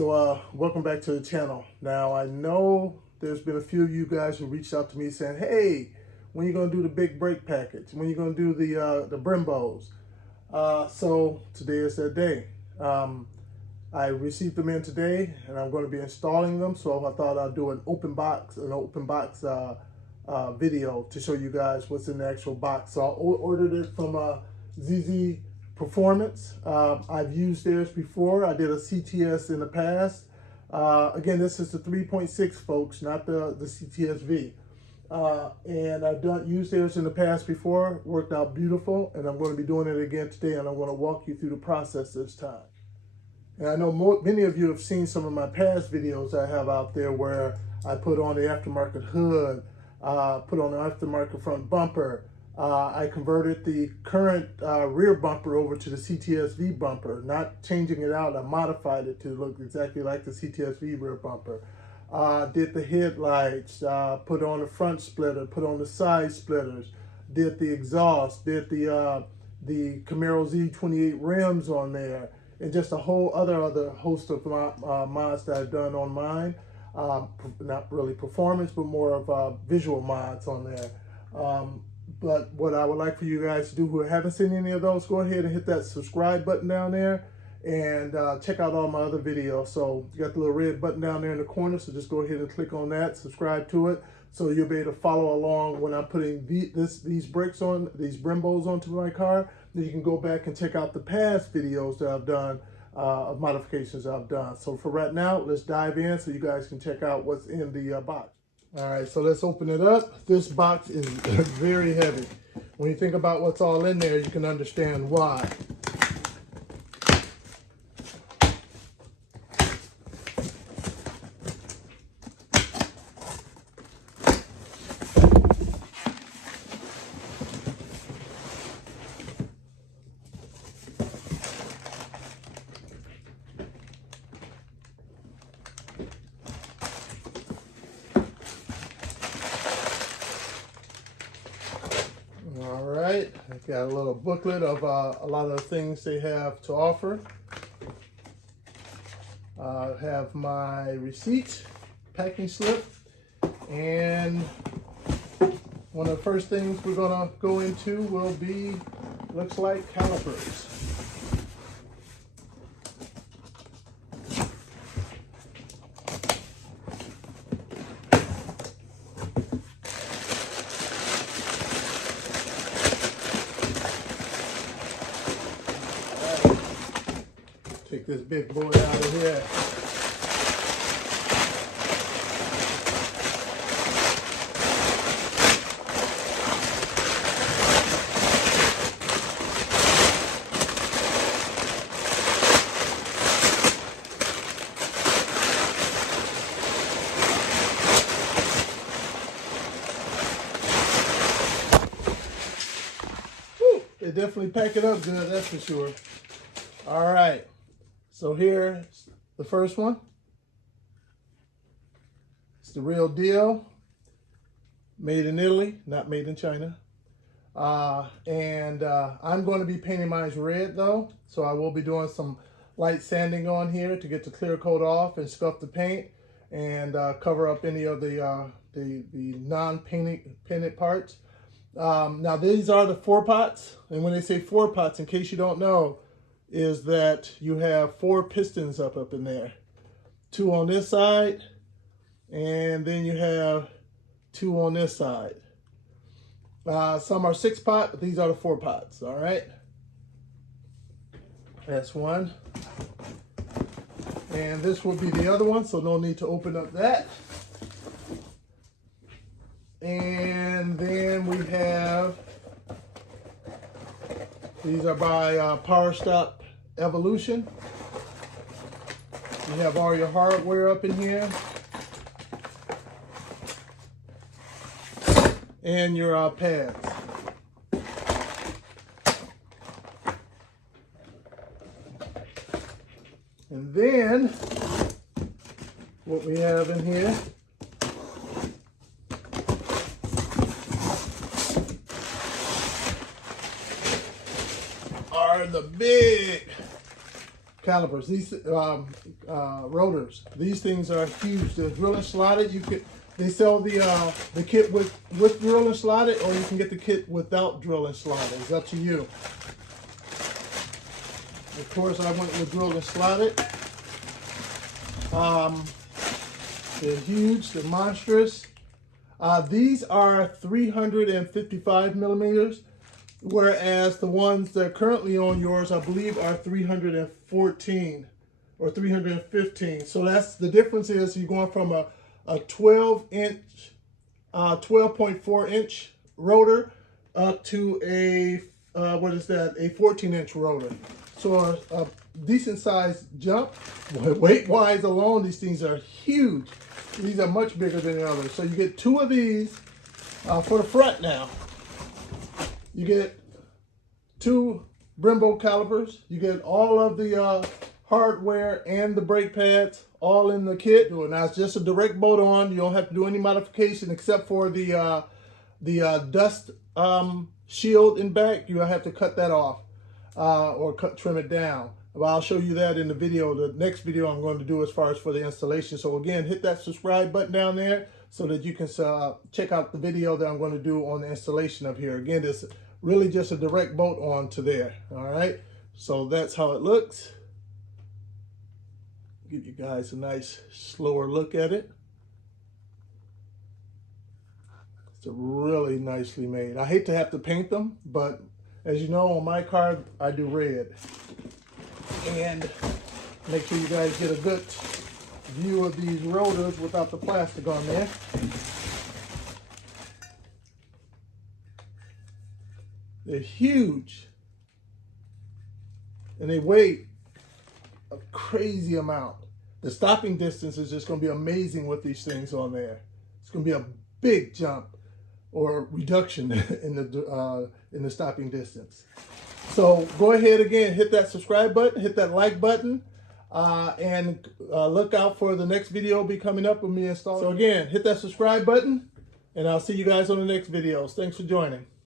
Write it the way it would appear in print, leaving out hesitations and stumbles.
Welcome back to the channel. Now, I know there's been a few of you guys who reached out to me saying, hey, when are you going to do the big brake package? When are you going to do the Brembos? So today is that day. I received them in today, and I'm going to be installing them. So I thought I'd do an open box video to show you guys what's in the actual box. So I ordered it from ZZ Performance. I've used theirs before. I did a CTS in the past. Again, this is the 3.6, folks, not the CTS-V. And I've used theirs in the past before. Worked out beautiful, and I'm going to be doing it again today, and I'm going to walk you through the process this time. And I know many of you have seen some of my past videos I have out there where I put on the aftermarket hood, put on the aftermarket front bumper. I converted the current rear bumper over to the CTS-V bumper, not changing it out. I modified it to look exactly like the CTS-V rear bumper. Did the headlights, put on the front splitter, put on the side splitters, did the exhaust, did the Camaro Z28 rims on there, and just a whole other host of mods that I've done on mine. Not really performance, but more of visual mods on there. But what I would like for you guys to do who haven't seen any of those, go ahead and hit that subscribe button down there and check out all my other videos. So you got the little red button down there in the corner, so just go ahead and click on that, subscribe to it, so you'll be able to follow along when I'm putting these brakes on, these Brembos onto my car. Then you can go back and check out the past videos that I've done, of modifications I've done. So for right now, let's dive in so you guys can check out what's in the box. All right, so let's open it up. This box is very heavy. When you think about what's all in there, you can understand why. All right, I've got a little booklet of a lot of the things they have to offer. I have my receipt, packing slip, and one of the first things we're going to go into will be, looks like, calipers. Take this big boy out of here. Whew, they definitely pack it up good, that's for sure. All right. So here's the first one. It's the real deal. Made in Italy, not made in China. I'm going to be painting mine red though. So I will be doing some light sanding on here to get the clear coat off and scuff the paint and cover up any of the non-painted parts. Now these are the 4-pots. And when they say 4-pots, in case you don't know, is that you have 4 pistons up in there. 2 on this side, and then you have 2 on this side. Some are 6-pot, but these are the 4-pots, all right? That's one. And this will be the other one, so no need to open up that. And then we have, these are by Power Stop Evolution. You have all your hardware up in here. And your pads. And then, what we have in here are the big calipers, these rotors. These things are huge. They're drill and slotted. They sell the kit with drill and slotted, or you can get the kit without drill and slotted. It's up to you. Of course, I went with drill and slotted. They're huge. They're monstrous. These are 355 millimeters. Whereas the ones that are currently on yours, I believe, are 314 or 315. So that's the difference is you're going from a 12-inch, 12.4 inch rotor up to a, what is that, a 14-inch rotor. So a decent sized jump. Weight-wise alone, these things are huge. These are much bigger than the others. So you get 2 of these for the front now. You get 2 Brembo calipers. You get all of the hardware and the brake pads all in the kit. Now it's just a direct bolt on. You don't have to do any modification except for the dust shield in back. You have to cut that off or trim it down. Well, I'll show you that in the video, the next video I'm going to do as far as for the installation. So again, hit that subscribe button down there so that you can check out the video that I'm going to do on the installation of here. Again, it's really just a direct bolt on to there. All right, so that's how it looks. Give you guys a nice slower look at it. It's really nicely made. I hate to have to paint them, but as you know, on my car, I do red. And make sure you guys get a good view of these rotors without the plastic on there. They're huge. And they weigh a crazy amount. The stopping distance is just going to be amazing with these things on there. It's going to be a big jump or reduction in the stopping distance. So go ahead again, hit that subscribe button, hit that like button, and look out for the next video will be coming up with me installing. So again, hit that subscribe button, and I'll see you guys on the next videos. Thanks for joining.